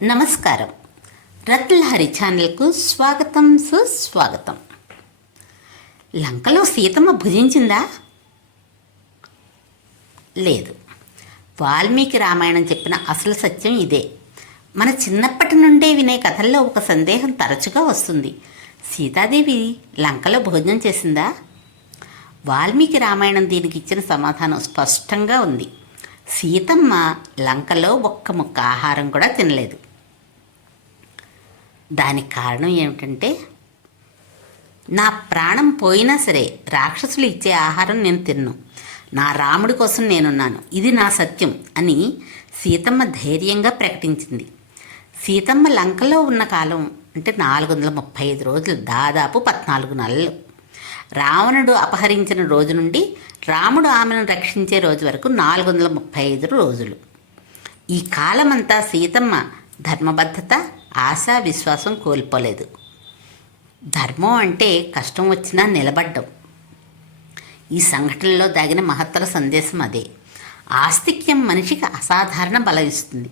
నమస్కారం. రత్నలహరి ఛానల్కు స్వాగతం, సుస్వాగతం. లంకలో సీతమ్మ భుజించిందా? లేదు. వాల్మీకి రామాయణం చెప్పిన అసలు సత్యం ఇదే. మన చిన్నప్పటి నుండే వినే కథల్లో ఒక సందేహం తరచుగా వస్తుంది. సీతాదేవి లంకలో భోజనం చేసిందా? వాల్మీకి రామాయణం దీనికి ఇచ్చిన సమాధానం స్పష్టంగా ఉంది. సీతమ్మ లంకలో ఒక్క ముక్క ఆహారం కూడా తినలేదు. దానికి కారణం ఏమిటంటే, నా ప్రాణం పోయినా సరే రాక్షసులు ఇచ్చే ఆహారం నేను తిన్ను, నా రాముడి కోసం నేనున్నాను, ఇది నా సత్యం అని సీతమ్మ ధైర్యంగా ప్రకటించింది. సీతమ్మ లంకలో ఉన్న కాలం అంటే 435 రోజులు, దాదాపు 14 నెలలు. రావణుడు అపహరించిన రోజు నుండి రాముడు ఆమెను రక్షించే రోజు వరకు 435 రోజులు. ఈ కాలమంతా సీతమ్మ ధర్మబద్ధత, ఆశ, విశ్వాసం కోల్పోలేదు. ధర్మం అంటే కష్టం వచ్చినా నిలబడ్డం. ఈ సంఘటనలో దాగిన మహత్తర సందేశం అదే. ఆస్తిక్యం మనిషికి అసాధారణ బలం ఇస్తుంది.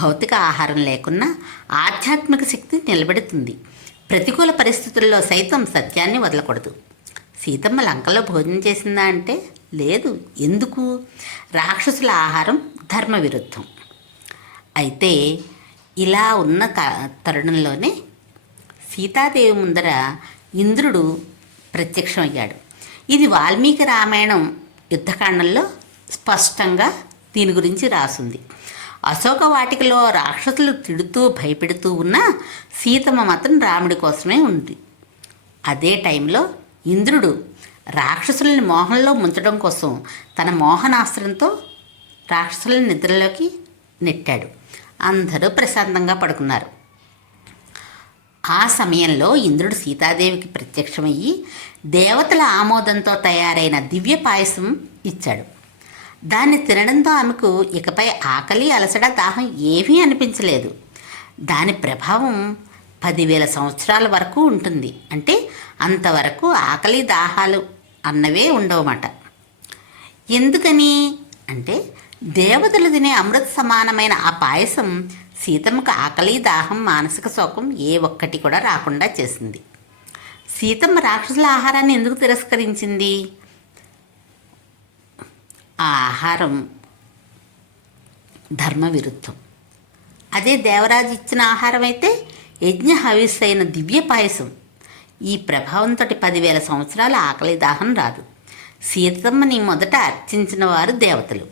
భౌతిక ఆహారం లేకున్నా ఆధ్యాత్మిక శక్తి నిలబెడుతుంది. ప్రతికూల పరిస్థితుల్లో సైతం సత్యాన్ని వదలకూడదు. సీతమ్మ లంకలో భోజనం చేసిందా అంటే లేదు. ఎందుకు? రాక్షసుల ఆహారం ధర్మ విరుద్ధం. అయితే ఇలా ఉన్న తరుణంలోనే సీతాదేవి ముందర ఇంద్రుడు ప్రత్యక్షమయ్యాడు. ఇది వాల్మీకి రామాయణం యుద్ధకాండంలో స్పష్టంగా దీని గురించి రాసుంది. అశోక వాటికలో రాక్షసులు తిడుతూ భయపెడుతూ ఉన్న సీతమ్మ మాత్రం రాముడి కోసమే ఉంది. అదే టైంలో ఇంద్రుడు రాక్షసులని మోహంలో ముంచడం కోసం తన మోహనాస్త్రంతో రాక్షసులని నిద్రలోకి నెట్టాడు. అందరూ ప్రశాంతంగా పడుకున్నారు. ఆ సమయంలో ఇంద్రుడు సీతాదేవికి ప్రత్యక్షమయ్యి దేవతల ఆమోదంతో తయారైన దివ్య పాయసం ఇచ్చాడు. దాన్ని తినడంతో ఆమెకు ఇకపై ఆకలి, అలసట, దాహం ఏమీ అనిపించలేదు. దాని ప్రభావం 10,000 సంవత్సరాల వరకు ఉంటుంది. అంటే అంతవరకు ఆకలి, దాహాలు అన్నవే ఉండవన్నమాట. ఎందుకని అంటే దేవతలు తినే అమృత సమానమైన ఆ పాయసం సీతమ్మకు ఆకలి, దాహం, మానసిక శోకం ఏ ఒక్కటి కూడా రాకుండా చేసింది. సీతమ్మ రాక్షసుల ఆహారాన్ని ఎందుకు తిరస్కరించింది? ఆ ఆహారం ధర్మ విరుద్ధం. అదే దేవరాజు ఇచ్చిన ఆహారం అయితే యజ్ఞ హవిస్సైన దివ్య పాయసం. ఈ ప్రభావంతో 10,000 సంవత్సరాల ఆకలి, దాహం రాదు. సీతమ్మని మొదట అర్చించిన వారు దేవతలు.